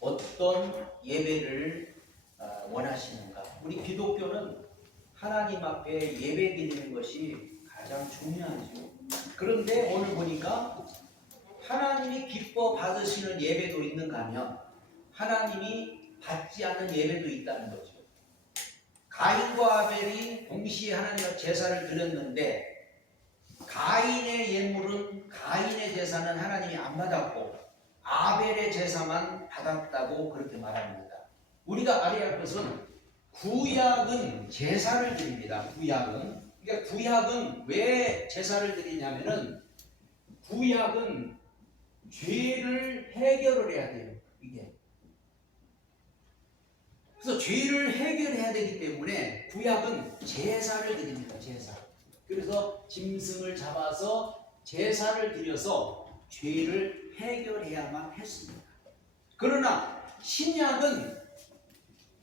어떤 예배를 원하시는가? 우리 기독교는 하나님 앞에 예배 드리는 것이 가장 중요하죠. 그런데 오늘 보니까 하나님이 기뻐 받으시는 예배도 있는가 하면 하나님이 받지 않는 예배도 있다는 거죠. 가인과 아벨이 동시에 하나님 앞에 제사를 드렸는데 가인의 예물은 가인의 제사는 하나님이 안 받았고 아벨의 제사만 받았다고 그렇게 말합니다. 우리가 알아야 할 것은 구약은 제사를 드립니다. 그러니까 구약은 왜 제사를 드리냐면은 구약은 죄를 해결을 해야 돼요. 이게. 그래서 죄를 해결해야 되기 때문에 구약은 제사를 드립니다. 제사. 그래서 짐승을 잡아서 제사를 드려서 죄를 해결해야만 했습니다. 그러나 신약은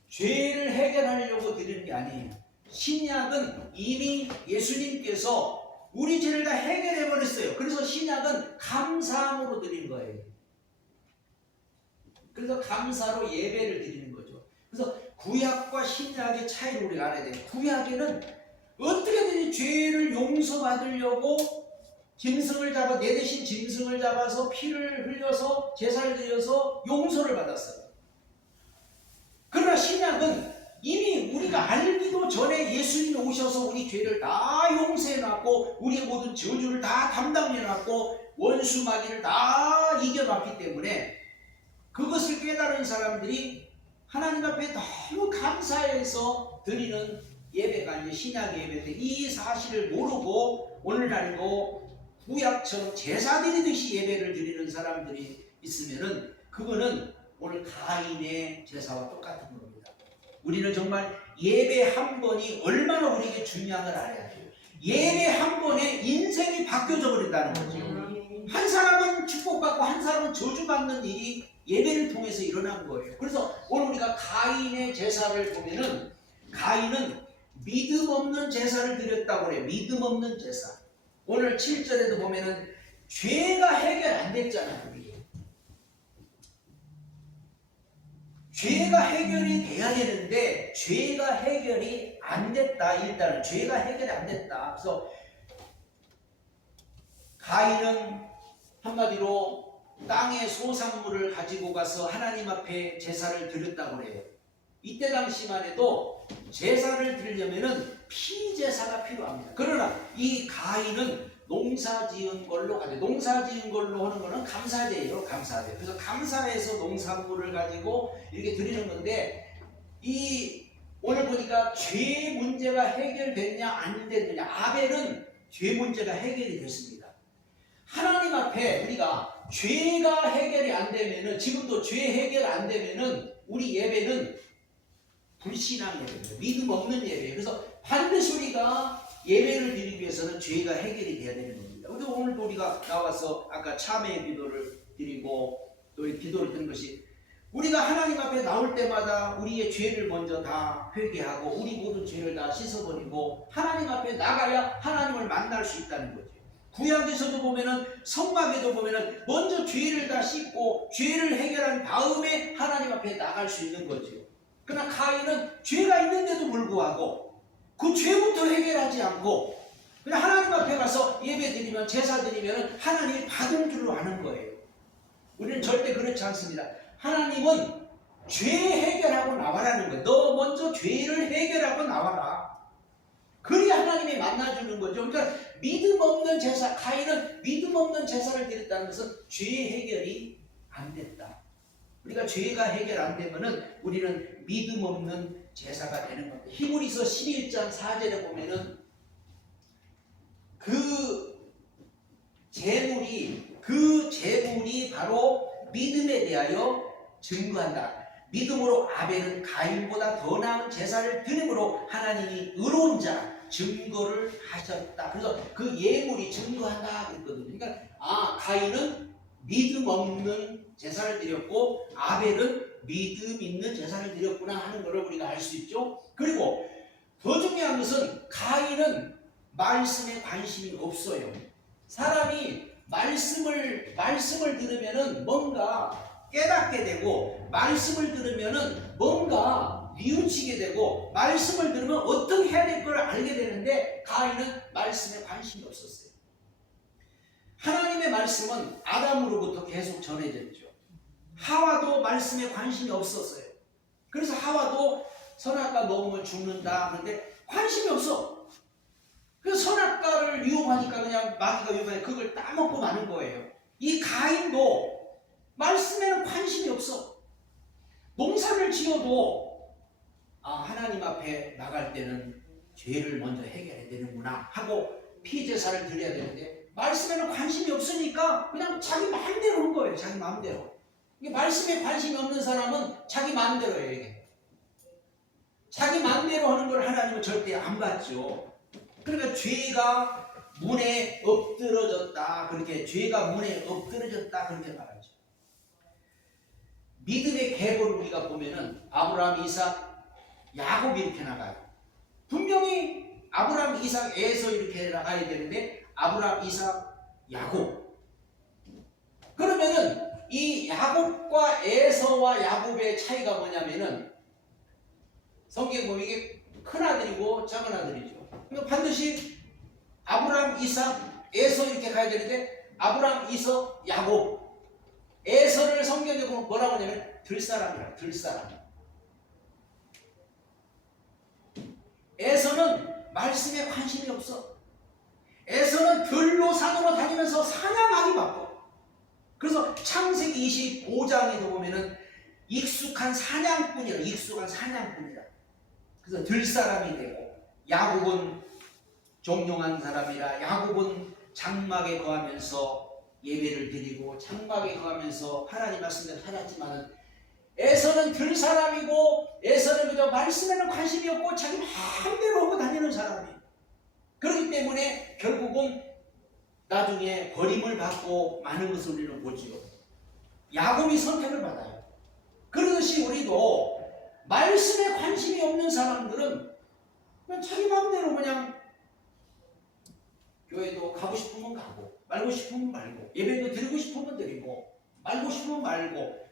죄를 해결하려고 드리는 게 아니에요. 신약은 이미 예수님께서 우리 죄를 다 해결해 버렸어요. 그래서 신약은 감사함으로 드리는 거예요. 그래서 감사로 예배를 드리는 거죠. 그래서 구약과 신약의 차이를 우리가 알아야 돼요. 구약에는 어떻게든 죄를 용서받으려고 짐승을 잡아, 내 대신 짐승을 잡아서 피를 흘려서 제사를 드려서 용서를 받았어요. 그러나 신약은 이미 우리가 알기도 전에 예수님이 오셔서 우리 죄를 다 용서해놨고 우리의 모든 저주를 다 담당해놨고 원수 마귀를 다 이겨놨기 때문에 그것을 깨달은 사람들이 하나님 앞에 너무 감사해서 드리는 예배가 이제 신약의 예배인데 이 사실을 모르고 오늘날도 구약처럼 제사 드리듯이 예배를 드리는 사람들이 있으면은 그거는 오늘 가인의 제사와 똑같은 겁니다. 우리는 정말 예배 한 번이 얼마나 우리에게 중요한 걸 알아야 돼요. 예배 한 번에 인생이 바뀌어져 버린다는 거죠. 한 사람은 축복받고 한 사람은 저주받는 일이 예배를 통해서 일어난 거예요. 그래서 오늘 우리가 가인의 제사를 보면은 가인은 믿음 없는 제사를 드렸다고 그래요. 믿음 없는 제사. 오늘 7절에도 보면은 죄가 해결 안 됐잖아요. 우리. 죄가 해결이 돼야 되는데 죄가 해결이 안 됐다. 일단은 죄가 해결이 안 됐다. 그래서 가인은 한마디로 땅의 소산물을 가지고 가서 하나님 앞에 제사를 드렸다고 그래요. 이때 당시만 해도 제사를 드리려면은 피제사가 필요합니다. 그러나 이 가인은 농사 지은 걸로 가죠. 농사 지은 걸로 하는 거는 감사제예요. 감사제. 그래서 감사해서 농산물을 가지고 이렇게 드리는 건데 오늘 보니까 죄 문제가 해결됐냐 안 됐느냐. 아벨은 죄 문제가 해결이 됐습니다. 하나님 앞에 우리가 죄가 해결이 안 되면은 지금도 죄 해결 안 되면은 우리 예배는 불신앙 예배예요. 믿음 없는 예배예요. 그래서 반드시 우리가 예배를 드리기 위해서는 죄가 해결이 돼야 되는 겁니다. 근데 오늘도 우리가 나와서 아까 참회의 기도를 드리고 또 기도를 드는 것이 우리가 하나님 앞에 나올 때마다 우리의 죄를 먼저 다 회개하고 우리 모든 죄를 다 씻어버리고 하나님 앞에 나가야 하나님을 만날 수 있다는 거죠. 구약에서도 보면은 성막에도 보면은 먼저 죄를 다 씻고 죄를 해결한 다음에 하나님 앞에 나갈 수 있는 거죠. 그러나 가인은 죄가 있는데도 불구하고 그 죄부터 해결하지 않고 그냥 하나님 앞에 가서 예배 드리면 제사 드리면 하나님이 받은 줄로 아는 거예요. 우리는 절대 그렇지 않습니다. 하나님은 죄 해결하고 나와라는 거예요. 너 먼저 죄를 해결하고 나와라. 그래야 하나님이 만나주는 거죠. 그러니까 믿음 없는 제사, 가인은 믿음 없는 제사를 드렸다는 것은 죄 해결이 안 됐다. 우리가 죄가 해결 안 되면은 우리는 믿음 없는 제사가 되는 겁니다. 히브리서 11장 4절에 보면은 그 재물이 바로 믿음에 대하여 증거한다. 믿음으로 아벨은 가인보다 더 나은 제사를 드림으로 하나님이 의로운 자 증거를 하셨다. 그래서 그 예물이 증거한다 그랬거든요. 그러니까 가인은 믿음 없는 제사를 드렸고 아벨은 믿음 있는 제사를 드렸구나 하는 것을 우리가 알 수 있죠. 그리고 더 중요한 것은 가인은 말씀에 관심이 없어요. 사람이 말씀을 들으면은 뭔가 깨닫게 되고 말씀을 들으면은 뭔가 뉘우치게 되고 말씀을 들으면 어떻게 해야 될 걸 알게 되는데 가인은 말씀에 관심이 없었어요. 하나님의 말씀은 아담으로부터 계속 전해졌죠. 하와도 말씀에 관심이 없었어요. 그래서 하와도 선악과 먹으면 죽는다. 그런데 관심이 없어. 그래서 선악과를 유혹하니까 그냥 마귀가 유혹하니까 그걸 따먹고 마는 거예요. 이 가인도 말씀에는 관심이 없어. 농사를 지어도 하나님 앞에 나갈 때는 죄를 먼저 해결해야 되는구나 하고 피제사를 드려야 되는데 말씀에는 관심이 없으니까 그냥 자기 마음대로 한 거예요. 자기 마음대로. 이게 말씀에 관심이 없는 사람은 자기 마음대로예요. 이게. 자기 마음대로 하는 걸 하나님은 절대 안 받죠. 그러니까 죄가 문에 엎드러졌다. 그렇게 죄가 문에 엎드러졌다. 그렇게 말하죠. 믿음의 계보를 우리가 보면은 아브라함, 이삭, 야곱 이렇게 나가요. 분명히 아브라함, 이삭, 에서 이렇게 나가야 되는데 아브라함, 이삭, 야곱. 그러면은 이 야곱과 에서와 야곱의 차이가 뭐냐면은 성경에 보면 이게 큰 아들이고 작은 아들이죠. 그러니까 반드시 아브라함, 이삭, 에서 이렇게 가야 되는데 아브라함, 이삭, 야곱. 에서를 성경에 보면 뭐라고 하냐면 들사람이라. 들사람. 에서는 말씀에 관심이 없어. 에서는 들로 산으로 다니면서 사냥하기 바빠. 그래서 창세기 25장에도 보면은 익숙한 사냥꾼이라. 익숙한 사냥꾼이라. 그래서 들사람이 되고 야곱은 종용한 사람이라. 야곱은 장막에 거하면서 예배를 드리고 장막에 거하면서 하나님 말씀대로 살았지만은 에서는 들사람이고 에서는 그저 말씀에는 관심이 없고 자기 마음대로 하고 다니는 사람이에요. 그렇기 때문에 결국은 나중에 버림을 받고 많은 것을 우리는 보지요. 야곱이 선택을 받아요. 그러듯이 우리도 말씀에 관심이 없는 사람들은 그냥 자기 마음대로 그냥 교회도 가고 싶으면 가고 말고 싶으면 말고 예배도 드리고 싶으면 드리고 말고 싶으면 말고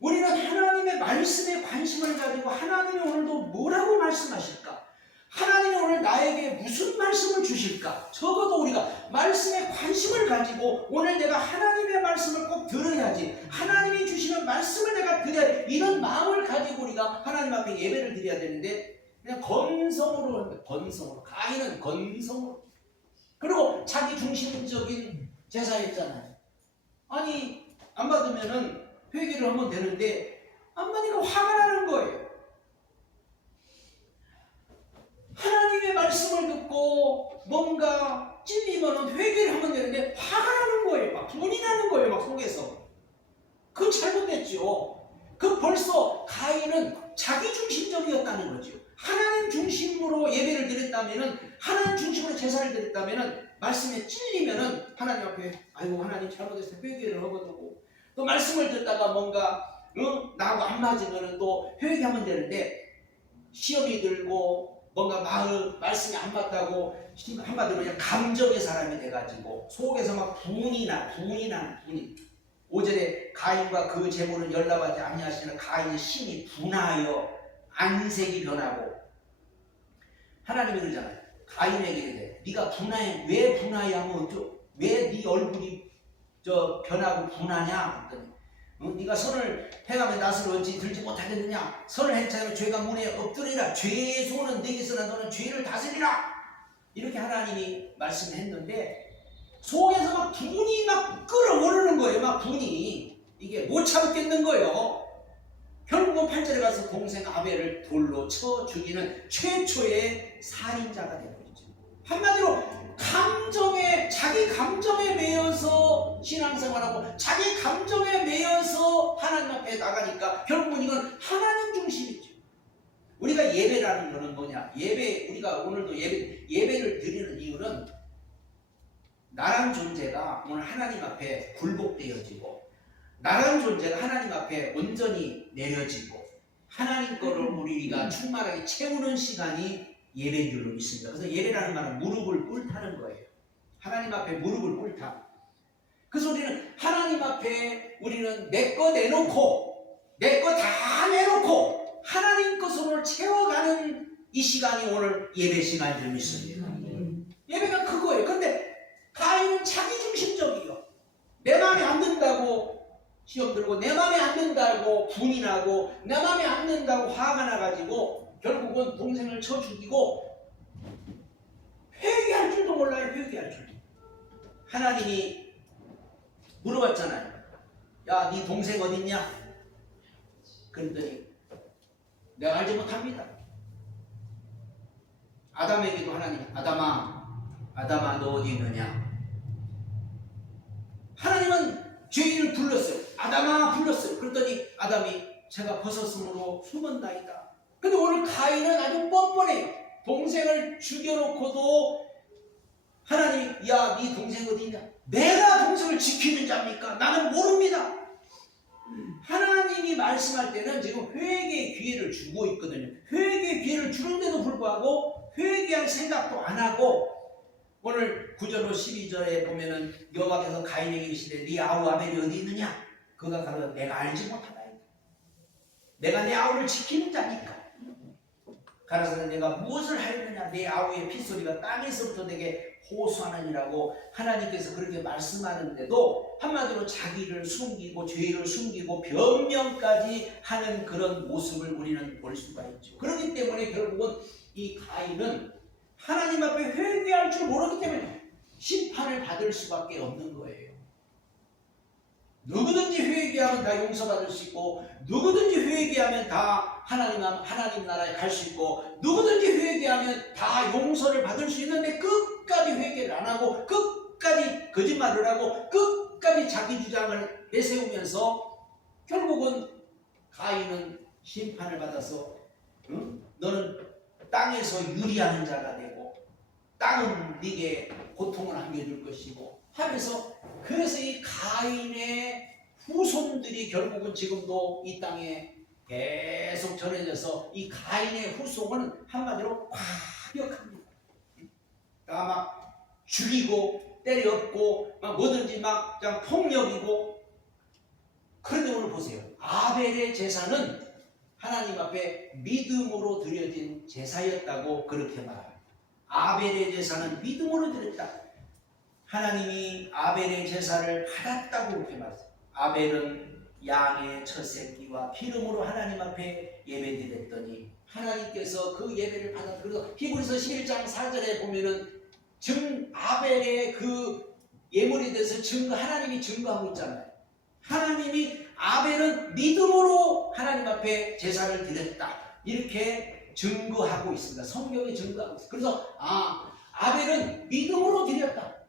우리는 하나님의 말씀에 관심을 가지고 하나님이 오늘도 뭐라고 말씀하실까? 하나님이 오늘 나에게 무슨 말씀을 주실까? 적어도 우리가 말씀에 관심을 가지고 오늘 내가 하나님의 말씀을 꼭 들어야지. 하나님이 주시는 말씀을 내가 드려야 이런 마음을 가지고 우리가 하나님 앞에 예배를 드려야 되는데 그냥 건성으로 합니다. 건성으로. 가인은 건성으로. 그리고 자기 중심적인 제사였잖아요. 아니 안 받으면은 회개를 하면 되는데 안 받으니까 화가 나는 거예요. 하나님의 말씀을 듣고 뭔가 찔리면 회개를 하면 되는데 화가 나는 거예요. 막 분이 나는 거예요. 막 속에서. 그건 잘못됐죠. 그 벌써 가인은 자기 중심적이었다는 거죠. 하나님 중심으로 예배를 드렸다면은 하나님 중심으로 제사를 드렸다면은 말씀에 찔리면은 하나님 앞에 아이고 하나님 잘못했어요. 회개를 하거든요. 또 말씀을 듣다가 뭔가 나하고 안 맞으면은 또 회개하면 되는데 시험이 들고 뭔가 말씀이 안 맞다고 한마디로 그냥 감정의 사람이 돼가지고 속에서 막 분이 나는 분이. 5절에 가인과 그 제물은 연락하지 아니하시는 가인의 심이 분하여 안색이 변하고 하나님이 그러잖아요. 가인에게 이래 네가 분하해. 왜 분하여 하면 왜 네 얼굴이 변하고 분하냐 그랬더니 네가 선을 행하면 낫을 얻지 들지 못하겠느냐. 선을 행치 않으면 죄가 문에 엎드리라. 죄의 손은 네게서 나 너는 죄를 다스리라. 이렇게 하나님이 말씀했는데 속에서 막 분이 막 끓어오르는 거예요. 막 분이 이게 못 참겠는 거예요. 결국은 8절에 가서 동생 아벨을 돌로 쳐 죽이는 최초의 살인자가 되어버리죠. 한마디로 자기 감정에 매여서 신앙생활하고 자기 감정에 매여서 하나님 앞에 나가니까 결국은 이건 하나님 중심이죠. 우리가 예배라는 것은 뭐냐? 우리가 오늘도 예배를 드리는 이유는 나란 존재가 오늘 하나님 앞에 굴복되어지고 나란 존재가 하나님 앞에 온전히 내려지고 하나님 거를 우리가 충만하게 채우는 시간이 예배인 줄로 믿습니다. 그래서 예배라는 말은 무릎을 꿇다는 거예요. 하나님 앞에 무릎을 꿇다. 그 소리는 하나님 앞에 우리는 내 거 내놓고 내 거 다 내놓고 하나님 것으로 채워가는 이 시간이 오늘 예배 시간이 될 믿습니다. 예배가 그거예요. 근데 가인은 자기중심적이요. 내 마음에 안 든다고 시험 들고 내 마음에 안 든다고 분이 나고 내 마음에 안 든다고 화가 나가지고 결국은 동생을 쳐 죽이고 회개할 줄도 몰라요. 회개할 줄도. 하나님이 물어봤잖아요. 야, 네 동생 어딨냐? 그랬더니 내가 알지 못합니다. 아담에게도 하나님, 아담아 너 어디 있느냐? 하나님은 죄인을 불렀어요. 아담아 불렀어요. 그랬더니 아담이 제가 벗었으므로 숨은다이다. 근데 오늘 가인은 아주 뻔뻔해요. 동생을 죽여놓고도 하나님이 야, 네 동생 어디 있냐? 내가 동생을 지키는 자입니까? 나는 모릅니다. 하나님이 말씀할 때는 지금 회개의 기회를 주고 있거든요. 회개의 기회를 주는데도 불구하고 회개할 생각도 안 하고 오늘 9절 12절에 보면은 여호와께서 가인에게 이르시되 네 아우 아벨이 어디 있느냐? 그가 가로되 내가 알지 못하다. 내가 내 아우를 지키는 자니까. 가라사대 내가 무엇을 하였느냐? 내 아우의 핏소리가 땅에서부터 내게 호소하느니라고 하나님께서 그렇게 말씀하는데도 한마디로 자기를 숨기고 죄를 숨기고 변명까지 하는 그런 모습을 우리는 볼 수가 있죠. 그렇기 때문에 결국은 이 가인은 하나님 앞에 회개할 줄 모르기 때문에 심판을 받을 수밖에 없는 거예요. 누구든지 회개하면 다 용서받을 수 있고 누구든지 회개하면 다 하나님 나라에 갈 수 있고 누구든지 회개하면 다 용서를 받을 수 있는데 끝까지 회개를 안 하고 끝까지 거짓말을 하고 끝까지 자기 주장을 내세우면서 결국은 가인은 심판을 받아서 너는 땅에서 유리하는 자가 되고 땅은 네게 고통을 안겨줄 것이고 하면서 그래서 이 가인의 후손들이 결국은 지금도 이 땅에 계속 전해져서 이 가인의 후손은 한마디로 과격합니다. 막 죽이고 때려엎고 막 뭐든지 막 그냥 폭력이고. 그런데 오늘 보세요. 아벨의 제사는 하나님 앞에 믿음으로 드려진 제사였다고 그렇게 말합니다. 아벨의 제사는 믿음으로 드렸다. 하나님이 아벨의 제사를 받았다고 그렇게 말했어요. 아벨은 양의 첫 새끼와 기름으로 하나님 앞에 예배드렸더니 하나님께서 그 예배를 받았다. 그래서 히브리서 11장 4절에 보면은 아벨의 그 예물에 대해서 하나님이 증거하고 있잖아요. 하나님이 아벨은 믿음으로 하나님 앞에 제사를 드렸다. 이렇게 증거하고 있습니다. 성경에 증거하고 있습니다. 그래서 아벨은 믿음으로 드렸다.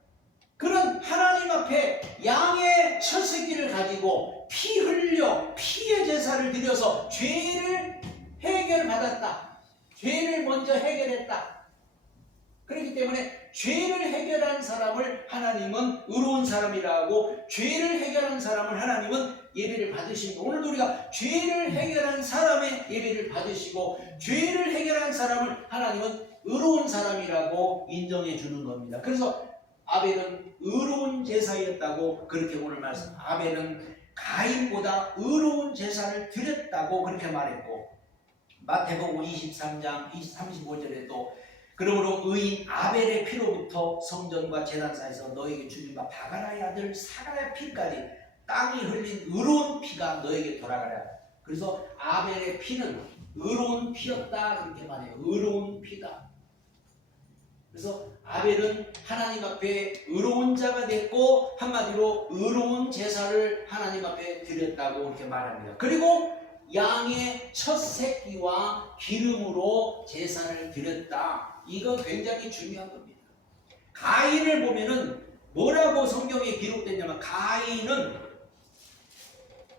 그런 하나님 앞에 양의 첫 새끼를 가지고 피 흘려 피의 제사를 드려서 죄를 해결받았다. 죄를 먼저 해결했다. 그렇기 때문에 죄를 해결한 사람을 하나님은 의로운 사람이라고 죄를 해결한 사람을 하나님은 예배를 받으시고 오늘도 우리가 죄를 해결한 사람의 예배를 받으시고 죄를 해결한 사람을 하나님은 의로운 사람이라고 인정해 주는 겁니다. 그래서 아벨은 의로운 제사였다고 그렇게 오늘 말씀. 아벨은 가인보다 의로운 제사를 드렸다고 그렇게 말했고 마태복음 23장 35절에도 그러므로 의인 아벨의 피로부터 성전과 제단사에서 너에게 주신 바 바가라의 아들 사가랴의 피까지 땅이 흘린 의로운 피가 너에게 돌아가라. 그래서 아벨의 피는 의로운 피였다 그렇게 말해요. 의로운 피다. 그래서 아벨은 하나님 앞에 의로운 자가 됐고 한마디로 의로운 제사를 하나님 앞에 드렸다고 이렇게 말합니다. 그리고 양의 첫 새끼와 기름으로 제사를 드렸다. 이거 굉장히 중요한 겁니다. 가인을 보면은 뭐라고 성경에 기록됐냐면 가인은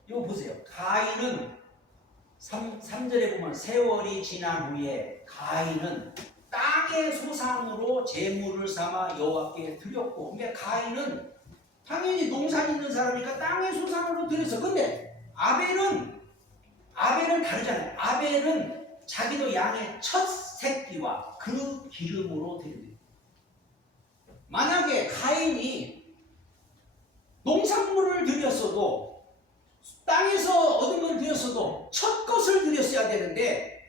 이거 보세요. 가인은 3절에 보면 세월이 지난 후에 가인은 땅의 소산으로 제물을 삼아 여호와께 드렸고, 그러니까 가인은 당연히 농사 짓는 사람이니까 땅의 소산으로 드렸어. 근데 아벨은 다르잖아요. 아벨은 자기도 양의 첫 새끼와 그 기름으로 드립니다. 만약에 가인이 농산물을 드렸어도 땅에서 얻은 걸 드렸어도 첫 것을 드렸어야 되는데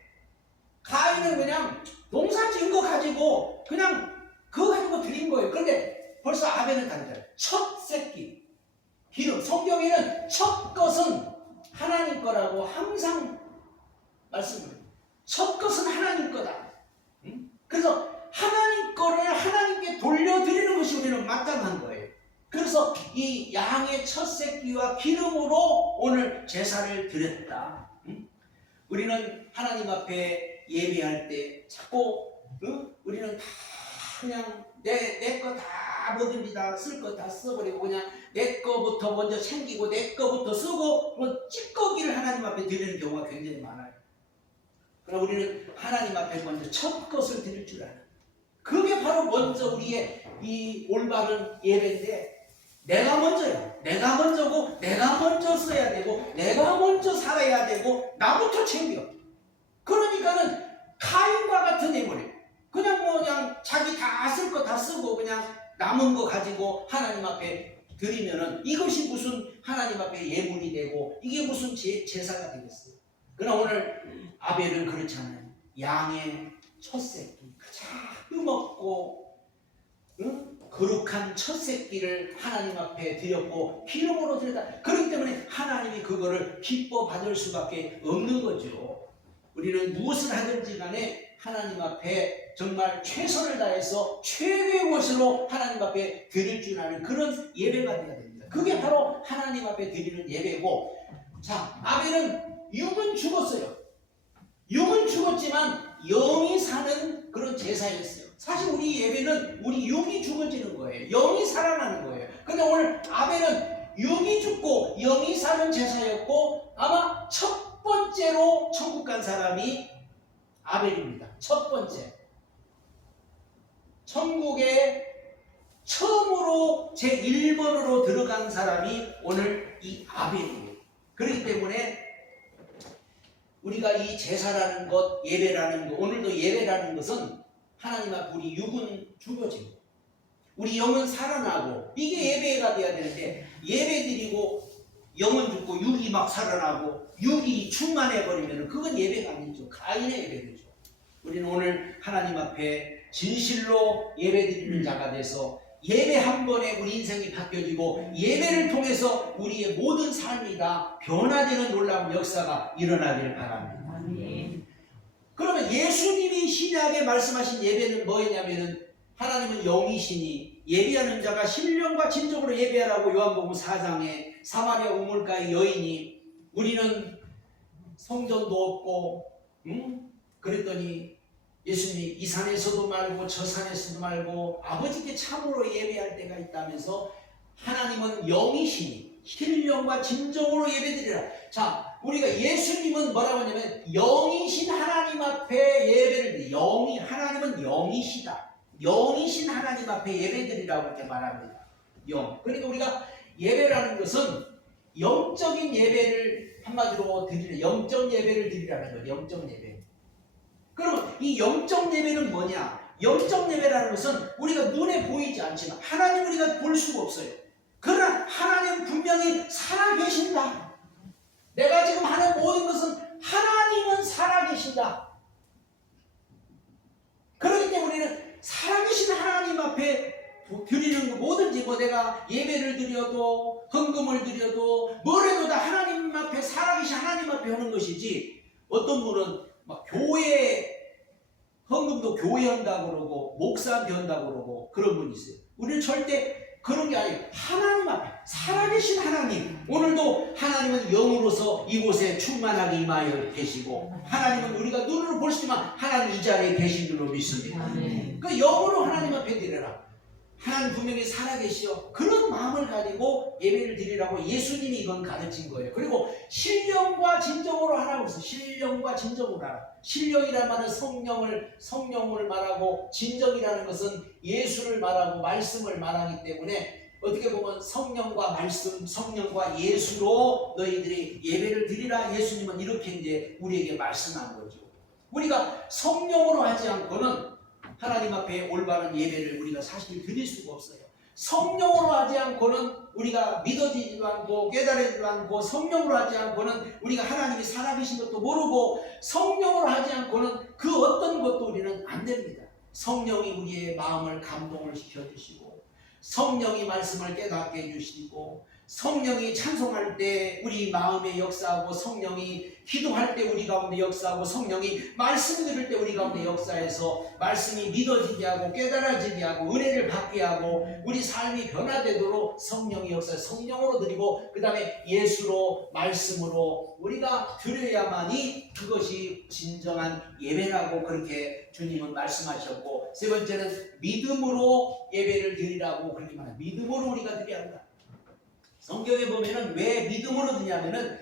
가인은 그냥 농사 지은 거 가지고 그냥 그거 가지고 드린 거예요. 그런데 벌써 아벨은 다르잖아요. 첫 새끼 기름. 성경에는 첫 것은 하나님 거라고 항상 말씀드립니다. 첫 것은 하나님 거다. 그래서 하나님 거를 하나님께 돌려드리는 것이 우리는 마땅한 거예요. 그래서 이 양의 첫 새끼와 기름으로 오늘 제사를 드렸다. 우리는 하나님 앞에 예배할 때 자꾸 우리는 다 그냥 내 거 다 뭐든지 다 쓸 거 다 써버리고 그냥 내 거부터 먼저 챙기고 내 거부터 쓰고 찌꺼기를 하나님 앞에 드리는 경우가 굉장히 많아요. 그러나 우리는 하나님 앞에 먼저 첫 것을 드릴 줄 아는, 그게 바로 먼저 우리의 이 올바른 예배인데, 내가 먼저야. 내가 먼저고 내가 먼저 써야 되고 내가 먼저 살아야 되고 나부터 챙겨. 그러니까는 가인과 같은 해버려. 그냥 자기 다 쓸 거 다 쓰고 그냥 남은 거 가지고 하나님 앞에 드리면은 이것이 무슨 하나님 앞에 예물이 되고 이게 무슨 제사가 되겠어요. 그러나 오늘 아벨은 그렇잖아요. 양의 첫 새끼 가장 먹고 거룩한 첫 새끼를 하나님 앞에 드렸고 기름으로 드렸다. 그렇기 때문에 하나님이 그거를 기뻐 받을 수밖에 없는 거죠. 우리는 무엇을 하든지 간에 하나님 앞에 정말 최선을 다해서 최고의 것으로 하나님 앞에 드릴 줄 아는 그런 예배가 되어야 됩니다. 그게 바로 하나님 앞에 드리는 예배고, 자, 아벨은 육은 죽었어요. 육은 죽었지만 영이 사는 그런 제사였어요. 사실 우리 예배는 우리 육이 죽어지는 거예요. 영이 살아나는 거예요. 근데 오늘 아벨은 육이 죽고 영이 사는 제사였고, 아마 첫 번째로 천국 간 사람이 아벨입니다. 첫 번째. 천국에 처음으로 제1번으로 들어간 사람이 오늘 이 아벨이에요. 그렇기 때문에 우리가 이 제사라는 것, 예배라는 것, 오늘도 예배라는 것은 하나님 앞에 우리 육은 죽어지고 우리 영은 살아나고, 이게 예배가 돼야 되는데 예배 드리고 영은 죽고 육이 막 살아나고 육이 충만해버리면 그건 예배가 아니죠. 가인의 예배죠. 우리는 오늘 하나님 앞에 진실로 예배 드리는 자가 돼서 예배 한 번에 우리 인생이 바뀌어지고 예배를 통해서 우리의 모든 삶이 다 변화되는 놀라운 역사가 일어나기를 바랍니다. 그러면 예수님이 신약에 말씀하신 예배는 뭐였냐면은, 하나님은 영이시니 예배하는 자가 신령과 진정으로 예배하라고 요한복음 4장에 사마리아 우물가의 여인이, 우리는 성전도 없고 그랬더니 예수님이 이 산에서도 말고 저 산에서도 말고 아버지께 참으로 예배할 때가 있다면서, 하나님은 영이시니 신령과 진정으로 예배드리라. 자, 우리가 예수님은 뭐라고 하냐면 영이신 하나님 앞에 예배를 드려. 하나님은 영이시다. 영이신 하나님 앞에 예배드리라고 이렇게 말합니다. 영. 그러니까 우리가 예배라는 것은 영적인 예배를 한마디로 드리라. 영적 예배를 드리라는 거예요. 영적 예배. 그러면 이 영적 예배는 뭐냐? 영적 예배라는 것은 우리가 눈에 보이지 않지만 하나님 우리가 볼 수가 없어요. 그러나 하나님 분명히 살아계신다. 내가 지금 하는 모든 것은 하나님은 살아계신다. 그렇기 때문에 우리는 살아계신 하나님 앞에 드리는 거 뭐든지, 내가 예배를 드려도 헌금을 드려도 뭐래도 다 하나님 앞에, 살아계신 하나님 앞에 하는 것이지, 어떤 분은 막 교회 헌금도 교회 한다고 그러고 목사한테 한다고 그러고 그런 분이 있어요. 우리는 절대 그런 게 아니에요. 하나님 앞에 살아계신 하나님, 오늘도 하나님은 영으로서 이곳에 충만하게 임하여 계시고, 하나님은 우리가 눈으로 볼 수 있지만 하나님 이 자리에 계신 줄로 믿습니다. 그 영으로 하나님 앞에 드려라. 하나님 분명히 살아계시오. 그런 마음을 가지고 예배를 드리라고 예수님이 이건 가르친 거예요. 그리고 신령과 진정으로 하라고 해서 신령과 진정으로 하라. 신령이라는 말은 성령을 말하고, 진정이라는 것은 예수를 말하고 말씀을 말하기 때문에 어떻게 보면 성령과 말씀, 성령과 예수로 너희들이 예배를 드리라. 예수님은 이렇게 이제 우리에게 말씀한 거죠. 우리가 성령으로 하지 않고는 하나님 앞에 올바른 예배를 우리가 사실 드릴 수가 없어요. 성령으로 하지 않고는 우리가 믿어지지도 않고 깨달아지도 않고, 성령으로 하지 않고는 우리가 하나님이 살아계신 것도 모르고, 성령으로 하지 않고는 그 어떤 것도 우리는 안 됩니다. 성령이 우리의 마음을 감동을 시켜주시고, 성령이 말씀을 깨닫게 해주시고, 성령이 찬송할 때 우리 마음에 역사하고, 성령이 기도할 때 우리 가운데 역사하고, 성령이 말씀 들을 때 우리 가운데 역사해서 말씀이 믿어지게 하고 깨달아지게 하고 은혜를 받게 하고 우리 삶이 변화되도록 성령이 역사해 성령으로 드리고, 그 다음에 예수로, 말씀으로 우리가 드려야만이 그것이 진정한 예배라고 그렇게 주님은 말씀하셨고, 세 번째는 믿음으로 예배를 드리라고 그렇게 말합니다. 믿음으로 우리가 드려야 한다. 성경에 보면은 왜 믿음으로 드냐면은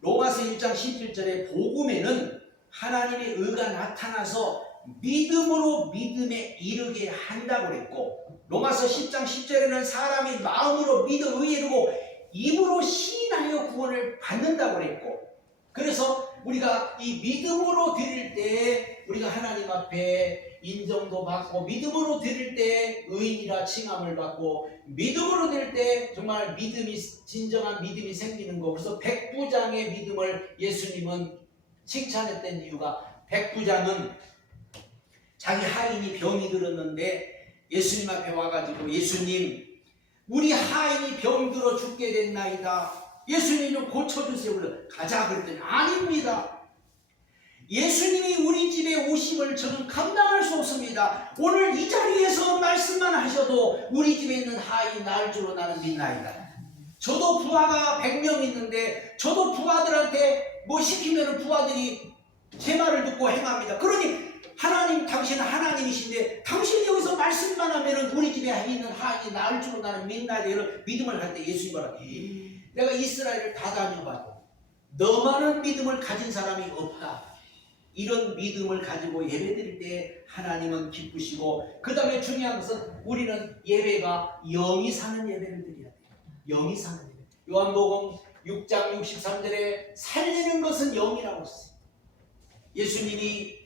로마서 1장 17절에 복음에는 하나님의 의가 나타나서 믿음으로 믿음에 이르게 한다고 그랬고, 로마서 10장 10절에는 사람이 마음으로 믿어 의에 이르고 입으로 시인하여 구원을 받는다고 그랬고, 그래서 우리가 이 믿음으로 드릴 때 우리가 하나님 앞에 인정도 받고, 믿음으로 드릴 때 의인이라 칭함을 받고, 믿음으로 드릴 때 정말 믿음이, 진정한 믿음이 생기는 거. 그래서 백부장의 믿음을 예수님은 칭찬했던 이유가, 백부장은 자기 하인이 병이 들었는데 예수님 앞에 와가지고, 예수님, 우리 하인이 병들어 죽게 됐나이다. 예수님 좀 고쳐주세요. 그래 가자 그랬더니, 아닙니다. 예수님이 우리 집에 오심을 저는 감당할 수 없습니다. 오늘 이 자리에서 말씀만 하셔도 우리 집에 있는 하인 나을 줄로 나는 믿나이다. 저도 부하가 100명 있는데 저도 부하들한테 뭐 시키면 부하들이 제 말을 듣고 행합니다. 그러니 하나님, 당신은 하나님이신데 당신이 여기서 말씀만 하면 우리 집에 있는 하인이 나을 줄로 나는 믿나이다. 이런 믿음을 할 때 예수님 말하, 내가 이스라엘을 다 다녀봐도 너만한 믿음을 가진 사람이 없다. 이런 믿음을 가지고 예배드릴 때 하나님은 기쁘시고, 그 다음에 중요한 것은 우리는 예배가 영이 사는 예배를 드려야 돼요. 영이 사는 예배. 요한복음 6장 63절에 살리는 것은 영이라고 했어요. 예수님이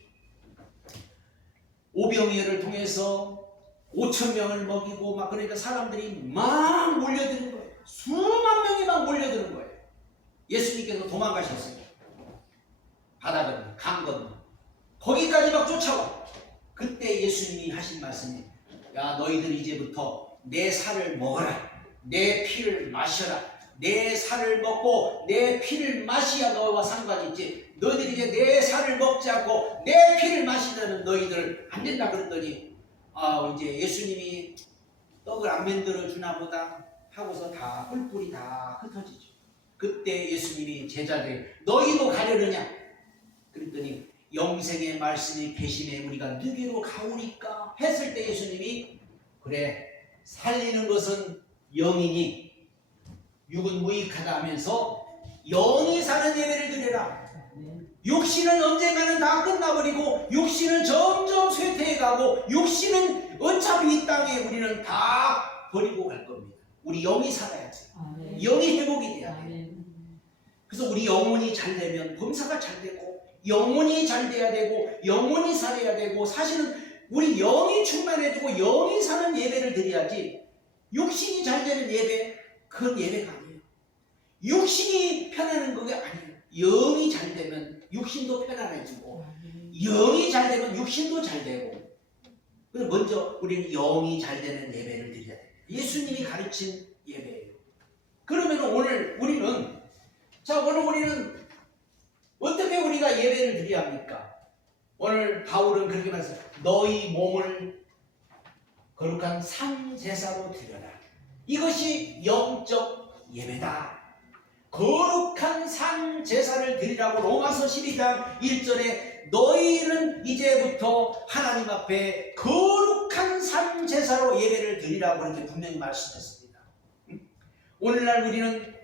오병이어를 통해서 5,000명을 먹이고 막, 그러니까 사람들이 막 몰려드는 거예요. 수만 명이 막 몰려드는 거예요. 예수님께서 도망가셨어요. 바다 건너, 강 건너, 거기까지 막 쫓아와. 그때 예수님이 하신 말씀이, 야, 너희들 이제부터 내 살을 먹어라, 내 피를 마셔라. 내 살을 먹고 내 피를 마셔야 너와 상관이 있지. 너희들이 이제 내 살을 먹지 않고 내 피를 마시려면 너희들 안 된다 그랬더니, 이제 예수님이 떡을 안 만들어 주나 보다 하고서 다 뿔뿔이 다 흩어지죠. 그때 예수님이 제자들, 너희도 가려느냐 그랬더니, 영생의 말씀이 계심에 우리가 누구로 가오리까 했을 때 예수님이, 그래, 살리는 것은 영이니 육은 무익하다 하면서 영이 사는 예배를 드려라. 육신은 언젠가는 다 끝나버리고 육신은 점점 쇠퇴해가고 육신은 어차피 이 땅에 우리는 다 버리고 갈 겁니다. 우리 영이 살아야지. 영이 회복이 돼야 돼. 그래서 우리 영혼이 잘 되면 범사가 잘 되고, 영혼이 잘 돼야 되고, 영혼이 살아야 되고, 사실은 우리 영이 충만해지고 영이 사는 예배를 드려야지, 육신이 잘 되는 예배, 그건 예배가 아니에요. 육신이 편안한 그게 아니에요. 영이 잘 되면 육신도 편안해지고, 영이 잘 되면 육신도 잘 되고. 그래서 먼저 우리는 영이 잘 되는 예배를 드려야 돼요. 예수님이 가르친 예배예요. 그러면 오늘 우리는, 오늘 우리는 어떻게 우리가 예배를 드려야 합니까? 오늘 바울은 그렇게 말했어요. 너희 몸을 거룩한 상제사로 드려라. 이것이 영적 예배다. 거룩한 상제사를 드리라고 로마서 12장 1절에 너희는 이제부터 하나님 앞에 거룩한 상제사로 예배를 드리라고 그렇게 분명히 말씀했습니다. 오늘날 우리는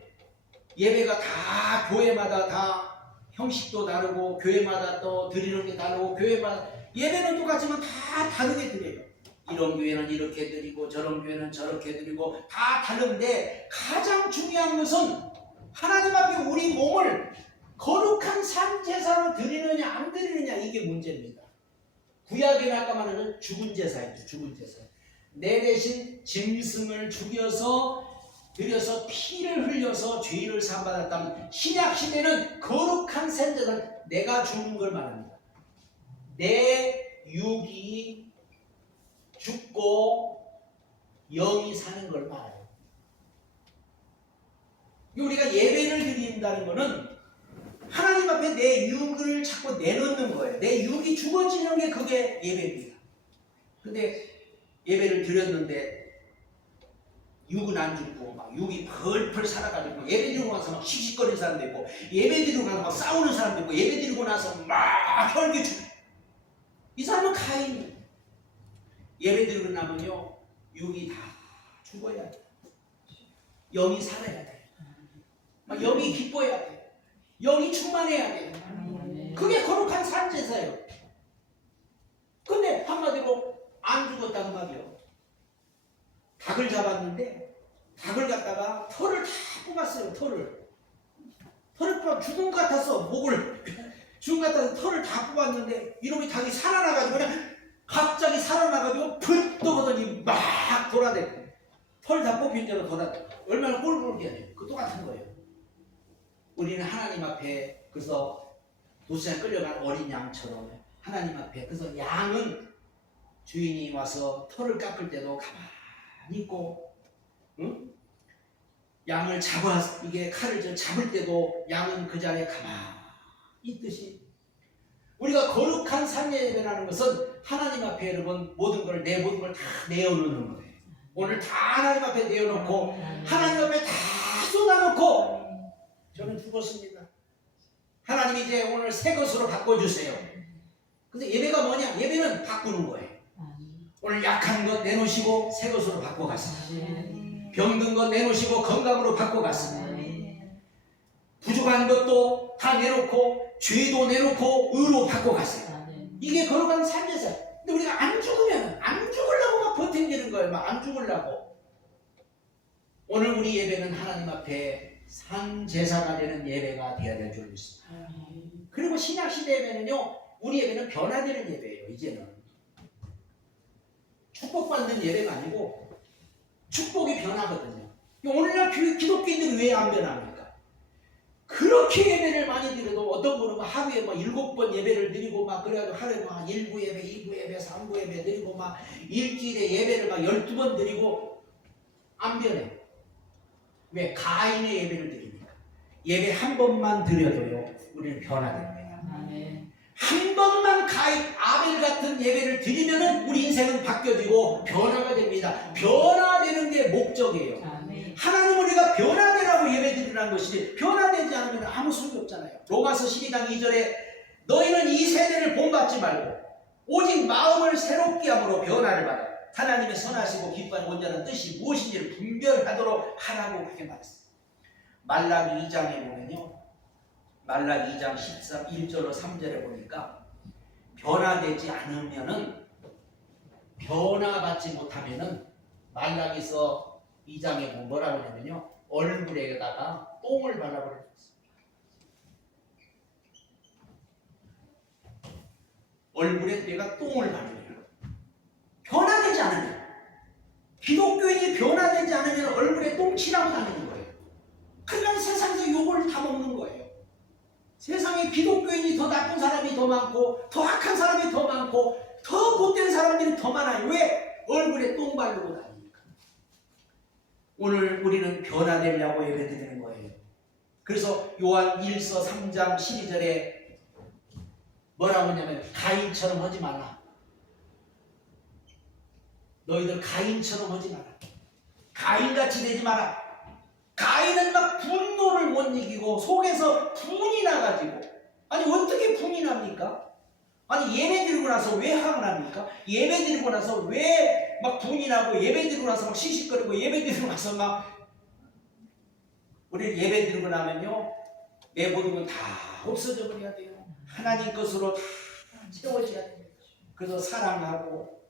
예배가 다 교회마다 다 형식도 다르고, 교회마다 또 드리는 게 다르고, 교회마다 예배는 똑같지만 다 다르게 드려요. 이런 교회는 이렇게 드리고 저런 교회는 저렇게 드리고 다 다른데, 가장 중요한 것은 하나님 앞에 우리 몸을 거룩한 산제사로 드리느냐 안 드리느냐, 이게 문제입니다. 구약에는 아까 말하는 죽은 제사였죠. 죽은 제사. 내 대신 짐승을 죽여서 들여서 피를 흘려서 죄를 사함받았다면 신약 시대는 거룩한 생제는 내가 죽는 걸 말합니다. 내 육이 죽고 영이 사는 걸 말해요. 우리가 예배를 드린다는 것은 하나님 앞에 내 육을 자꾸 내놓는 거예요. 내 육이 죽어지는 게 그게 예배입니다. 근데 예배를 드렸는데 육은 안 죽고 막 육이 펄펄 살아가지고 예배 드리고 나서 막 씩씩거리는 사람도 있고 예배 드리고 나서 막 싸우는 사람도 있고 예배 드리고 나서 막 혈기 주고 이 사람은 가인이에요. 예배 드리고 나면요 육이 다 죽어야 돼. 영이 살아야 돼. 막 영이 기뻐야 돼. 영이 충만해야 돼. 그게 거룩한 산제사예요. 근데 한마디로 안 죽었다는 말이요. 닭을 잡았는데 닭을 갖다가 털을 다 뽑았어요. 털을 뽑아 죽은 것 같았어. 목을 죽은 것 같아서 털을 다 뽑았는데 이놈이 닭이 살아나가지고 그냥 갑자기 살아나가지고 불떡 하더니 막 돌아다니고 털 다 뽑힌 대로 돌아다니고 얼마나 꼴보게 해요. 그 똑같은 거예요. 우리는 하나님 앞에 그래서 도시에 끌려간 어린 양처럼 하나님 앞에 그래서 양은 주인이 와서 털을 깎을 때도 가만히 있고 응? 양을 잡아 이게 칼을 잡을 때도 양은 그 자리에 가만히 있듯이 우리가 거룩한 산예배라는 것은 하나님 앞에 여러분 모든 걸 내 모든 걸 다 내어놓는 거예요. 오늘 다 하나님 앞에 내어놓고 하나님 앞에 다 쏟아놓고 저는 죽었습니다. 하나님 이제 오늘 새 것으로 바꿔주세요. 근데 예배가 뭐냐? 예배는 바꾸는 거예요. 오늘 약한 것 내놓으시고 새 것으로 바꿔가세요. 병든 것 내놓으시고 건강으로 바꿔가세요. 부족한 것도 다 내놓고 죄도 내놓고 의로 바꿔가세요. 이게 거룩한 삶에서. 근데 우리가 안 죽으면 안 죽으려고 막 버팅기는 거예요. 막 안 죽으려고. 오늘 우리 예배는 하나님 앞에 산 제사가 되는 예배가 되어야 될 줄 믿습니다. 그리고 신약시대 예배는요 우리 예배는 변화되는 예배예요. 이제는 축복받는 예배가 아니고 축복이 변하거든요. 오늘날 기독교인들이 왜 안 변합니까? 그렇게 예배를 많이 드려도 어떤 분은 하루에 7번 예배를 드리고 막 그래가지고 하루에 막 1부 예배, 2부 예배, 3부 예배 드리고 막 일주일에 예배를 막 12번 드리고 안 변해. 왜? 가인의 예배를 드리니까. 예배 한 번만 드려도요 우리는 변화됩니다. 한 번만 가인 아벨 같은 예배를 드리면은 우리 인생은 바뀌어지고 변화가 됩니다. 변화되는 게 목적이에요. 하나님 우리가 변화되라고 예배 드리라는 것이지 변화되지 않으면 아무 소용이 없잖아요. 로마서 12장 2절에 너희는 이 세대를 본받지 말고 오직 마음을 새롭게 함으로 변화를 받아 하나님의 선하시고 기뻐하는 온전한 뜻이 무엇인지를 분별하도록 하라고 그렇게 말했어요. 말라기 2장에 보면요 말라기 2장 1절로 3절에 보니까 변화되지 않으면은 변화받지 못하면은 말라기서 2장에 보면 뭐라고 하냐면요 얼굴에다가 똥을 발라버렸어요. 얼굴에 내가 똥을 바르래요. 변화되지 않으면 기독교인이 변화되지 않으면 얼굴에 똥칠하고 다니는 거예요. 그러면 세상에서 욕을 다 먹는 거예요. 세상에 기독교인이 더 나쁜 사람이 더 많고 더 악한 사람이 더 많고 더 못된 사람들이 더 많아요. 왜? 얼굴에 똥 바르고 다니니까. 오늘 우리는 변화되려고 예배드리는 거예요. 그래서 요한 1서 3장 12절에 뭐라고 하냐면 가인처럼 하지 말라. 너희들 가인처럼 하지 마라. 가인같이 되지 마라. 가인은 막 분노를 못 이기고 속에서 분이 나가지고 아니 어떻게 분이 납니까? 아니 예배 드리고 나서 왜 화가 납니까? 예배 드리고 나서 왜 막 분이 나고 예배 드리고 나서 막 시시거리고 예배 드리고 나서 막 우리 예배 드리고 나면요 내 모든 건 다 없어져 버려야 돼요. 하나님 것으로 다 채워져야 돼요. 그래서 사랑하고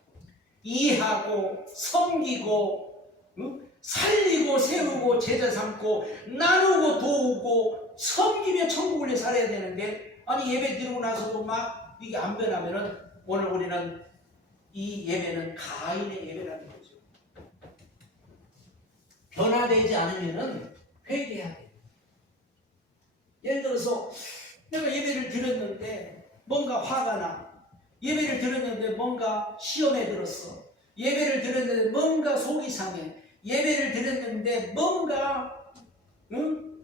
이해하고 섬기고 살리고 세우고 제자 삼고 나누고 도우고 섬기며 천국을 살아야 되는데 아니 예배 드리고 나서도 막 이게 안 변하면은 오늘 우리는 이 예배는 가인의 예배라는 거죠. 변화되지 않으면은 회개해야 돼요. 예를 들어서 내가 예배를 드렸는데 뭔가 화가 나. 예배를 드렸는데 뭔가 시험에 들었어. 예배를 드렸는데 뭔가 속이 상해. 예배를 드렸는데 뭔가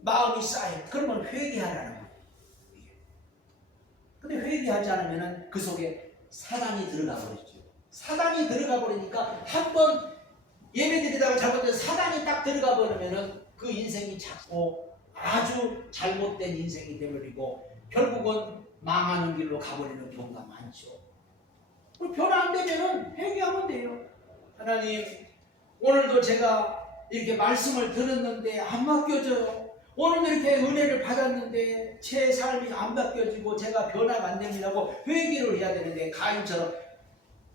마음이 쌓여. 그러면 회개하라는 거예요. 근데 회개하지 않으면 그 속에 사단이 들어가 버리죠. 사단이 들어가 버리니까 한번 예배 드리다가 잘못해서 사단이 딱 들어가 버리면은 그 인생이 자꾸 아주 잘못된 인생이 되버리고 결국은 망하는 길로 가버리는 경우가 많죠. 변화 안 되면은 회개하면 돼요. 하나님, 오늘도 제가 이렇게 말씀을 들었는데 안 바뀌어져요. 오늘도 이렇게 은혜를 받았는데 제 삶이 안 바뀌어지고 제가 변화가 안 됩니다고 회개를 해야 되는데 가인처럼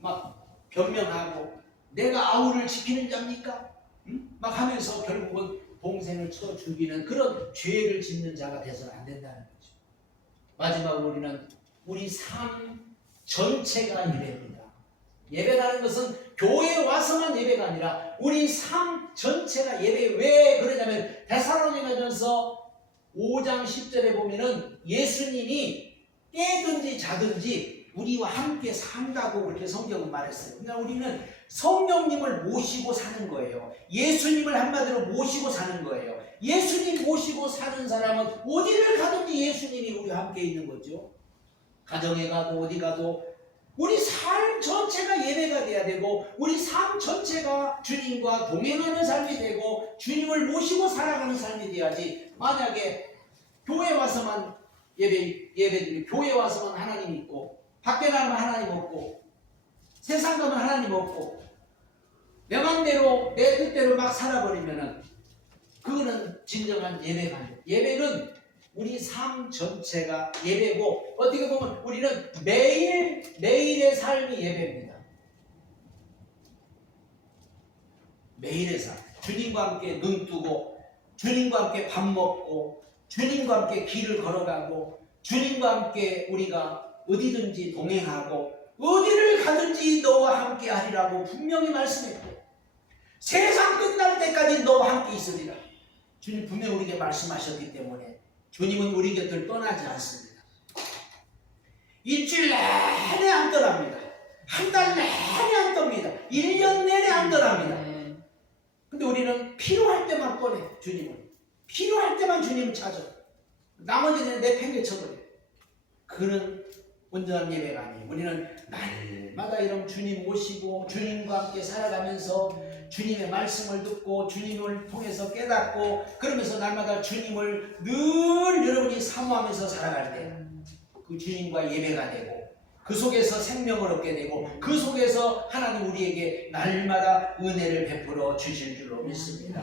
막 변명하고 내가 아우를 지키는 자입니까? 막 하면서 결국은 동생을 쳐 죽이는 그런 죄를 짓는 자가 돼서는 안 된다는 거죠. 마지막으로 우리는 우리 삶 전체가 예배입니다. 예배라는 것은 교회에 와서만 예배가 아니라 우리 삶 전체가 예배. 왜 그러냐면 데살로니가전서 5장 10절에 보면은 예수님이 깨든지 자든지 우리와 함께 산다고 그렇게 성경은 말했어요. 그러니까 우리는 성령님을 모시고 사는 거예요. 예수님을 한마디로 모시고 사는 거예요. 예수님 모시고 사는 사람은 어디를 가든지 예수님이 우리와 함께 있는 거죠. 가정에 가도 어디 가도 우리 삶 전체가 예배가 돼야 되고 우리 삶 전체가 주님과 동행하는 삶이 되고 주님을 모시고 살아가는 삶이 돼야지. 만약에 교회 와서만 예배드리고 교회 와서만 하나님 있고 밖에 나가면 하나님 없고 세상 가면 하나님 없고 내 맘대로 내 뜻대로 막 살아버리면은 그거는 진정한 예배가 아니에요. 예배는 우리 삶 전체가 예배고 어떻게 보면 우리는 매일의 삶이 예배입니다. 매일의 삶. 주님과 함께 눈 뜨고 주님과 함께 밥 먹고 주님과 함께 길을 걸어가고 주님과 함께 우리가 어디든지 동행하고 어디를 가든지 너와 함께 하리라고 분명히 말씀했고 세상 끝날 때까지 너와 함께 있으리라. 주님 분명히 우리에게 말씀하셨기 때문에 주님은 우리 곁을 떠나지 않습니다. 일주일 내내 안 떠납니다. 한 달 내내 안 떱니다. 1년 내내 안 떠납니다. 근데 우리는 필요할 때만 꺼내. 주님은 필요할 때만 주님을 찾아. 나머지는 내팽개쳐버려. 그는 온전한 예배가 아니에요. 우리는 날마다 이런 주님 모시고 주님과 함께 살아가면서 주님의 말씀을 듣고 주님을 통해서 깨닫고 그러면서 날마다 주님을 늘 여러분이 사모하면서 살아갈 때 그 주님과 예배가 되고 그 속에서 생명을 얻게 되고 그 속에서 하나님 우리에게 날마다 은혜를 베풀어 주실 줄로 믿습니다.